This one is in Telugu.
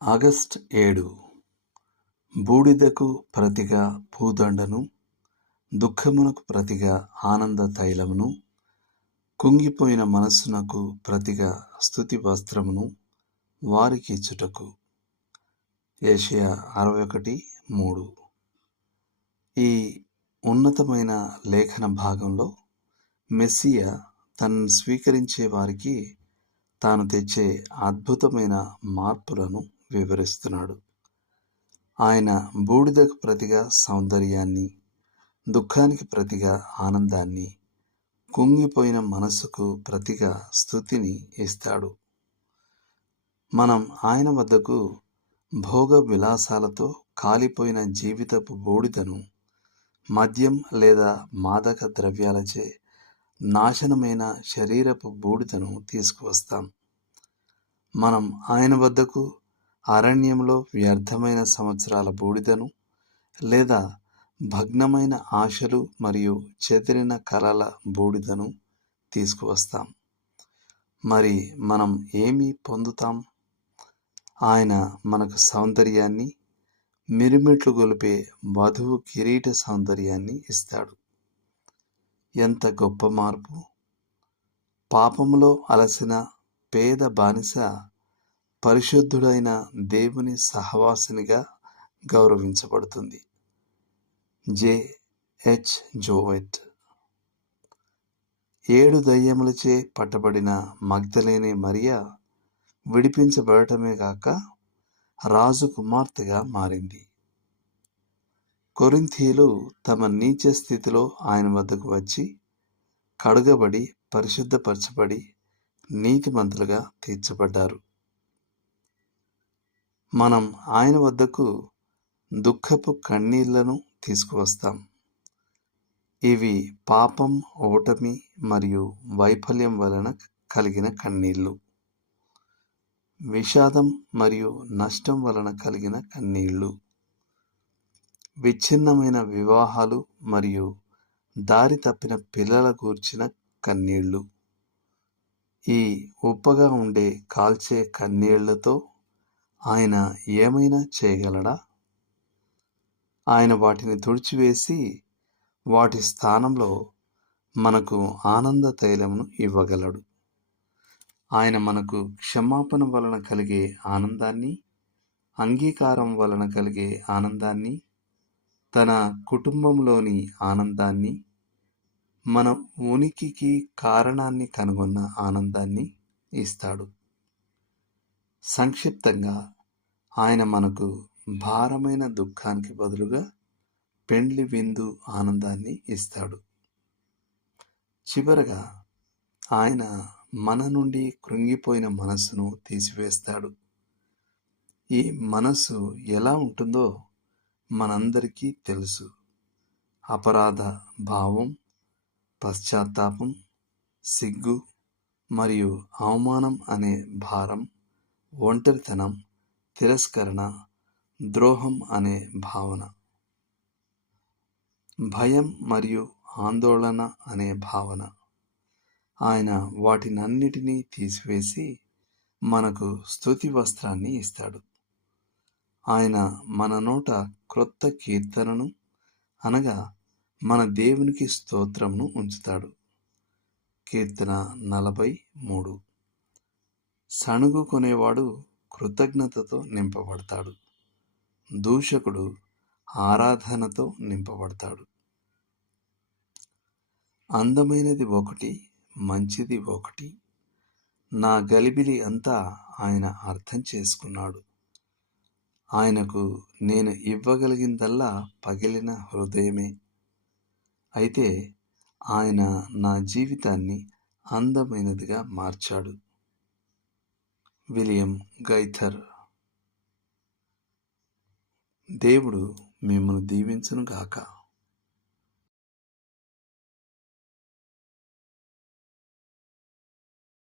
ఆగస్ట్ 7 బూడిదకు ప్రతిగా పూదండను, దుఃఖమునకు ప్రతిగా ఆనంద తైలమును, కుంగిపోయిన మనస్సునకు ప్రతిగా స్తుతి వస్త్రమును వారికి ఇచ్చుటకు. యెషయా 61:3. ఈ ఉన్నతమైన లేఖన భాగంలో మెస్సియా తనను స్వీకరించే వారికి తాను తెచ్చే అద్భుతమైన మార్పులను వివరిస్తున్నాడు. ఆయన బూడిదకు ప్రతిగా సౌందర్యాన్ని, దుఃఖానికి ప్రతిగా ఆనందాన్ని, కుంగిపోయిన మనస్సుకు ప్రతిగా స్తుతిని ఇస్తాడు. మనం ఆయన వద్దకు భోగ విలాసాలతో కాలిపోయిన జీవితపు బూడిదను, మద్యం లేదా మాదక ద్రవ్యాలచే నాశనమైన శరీరపు బూడిదను తీసుకువస్తాం. మనం ఆయన వద్దకు అరణ్యంలో వ్యర్థమైన సంవత్సరాల బూడిదను లేదా భగ్నమైన ఆశలు మరియు చెదిరిన కలల బూడిదను తీసుకువస్తాం. మరి మనం ఏమి పొందుతాం? ఆయన మనకు సౌందర్యాన్ని, మిరుమిట్లు గొలిపే వధువు కిరీట సౌందర్యాన్ని ఇస్తాడు. ఎంత గొప్ప మార్పు! పాపములో అలసిన పేద బానిస పరిశుద్ధుడైన దేవుని సహవాసినిగా గౌరవించబడుతుంది. J.H. జోవెట్. 7 దయ్యములచే పట్టబడిన మగ్దలేనే మరియ విడిపించబడటమే కాక రాజు కుమార్తెగా మారింది. కొరింథీయులు తమ నీచ స్థితిలో ఆయన వద్దకు వచ్చి కడుగబడి పరిశుద్ధపరచబడి నీతిమంతులుగా తీర్చబడ్డారు. మనం ఆయన వద్దకు దుఃఖపు కన్నీళ్లను తీసుకువస్తాం. ఇవి పాపం, ఓటమి మరియు వైఫల్యం వలన కలిగిన కన్నీళ్లు. విషాదం మరియు నష్టం వలన కలిగిన కన్నీళ్లు. విచ్ఛిన్నమైన వివాహాలు మరియు దారి తప్పిన పిల్లల గూర్చిన కన్నీళ్లు. ఈ ఉప్పగా ఉండే కాల్చే కన్నీళ్లతో ఆయన ఏమైనా చేయగలడా? ఆయన వాటిని తుడిచివేసి వాటి స్థానంలో మనకు ఆనంద తైలమును ఇవ్వగలడు. ఆయన మనకు క్షమాపణ వలన కలిగే ఆనందాన్ని, అంగీకారం వలన కలిగే ఆనందాన్ని, తన కుటుంబంలోని ఆనందాన్ని, మన ఉనికికి కారణాన్ని కనుగొన్న ఆనందాన్ని ఇస్తాడు. సంక్షిప్తంగా, ఆయన మనకు భారమైన దుఃఖానికి బదులుగా పెండ్లి విందు ఆనందాన్ని ఇస్తాడు. చివరగా, ఆయన మన నుండి కృంగిపోయిన మనస్సును తీసివేస్తాడు. ఈ మనస్సు ఎలా ఉంటుందో మనందరికీ తెలుసు. అపరాధ భావం, పశ్చాత్తాపం, సిగ్గు మరియు అవమానం అనే భారం, ఒంటరితనం, తిరస్కరణ, ద్రోహం అనే భావన, భయం మరియు ఆందోళన అనే భావన. ఆయన వాటినన్నిటినీ తీసివేసి మనకు స్తుతి వస్త్రాన్ని ఇస్తాడు. ఆయన మన నోట క్రొత్త కీర్తనను, అనగా మన దేవునికి స్తోత్రమును ఉంచుతాడు. కీర్తన 40:3. సణుగు కొనేవాడు కృతజ్ఞతతో నింపబడతాడు. దూషకుడు ఆరాధనతో నింపబడతాడు. అందమైనది ఒకటి, మంచిది ఒకటి. నా గలిబిలి అంతా ఆయన అర్థం చేసుకున్నాడు. ఆయనకు నేను ఇవ్వగలిగిందల్లా పగిలిన హృదయమే. అయితే ఆయన నా జీవితాన్ని అందమైనదిగా మార్చాడు. విలియం గైథర్. దేవుడు మిమ్మల్ని దీవించును గాక.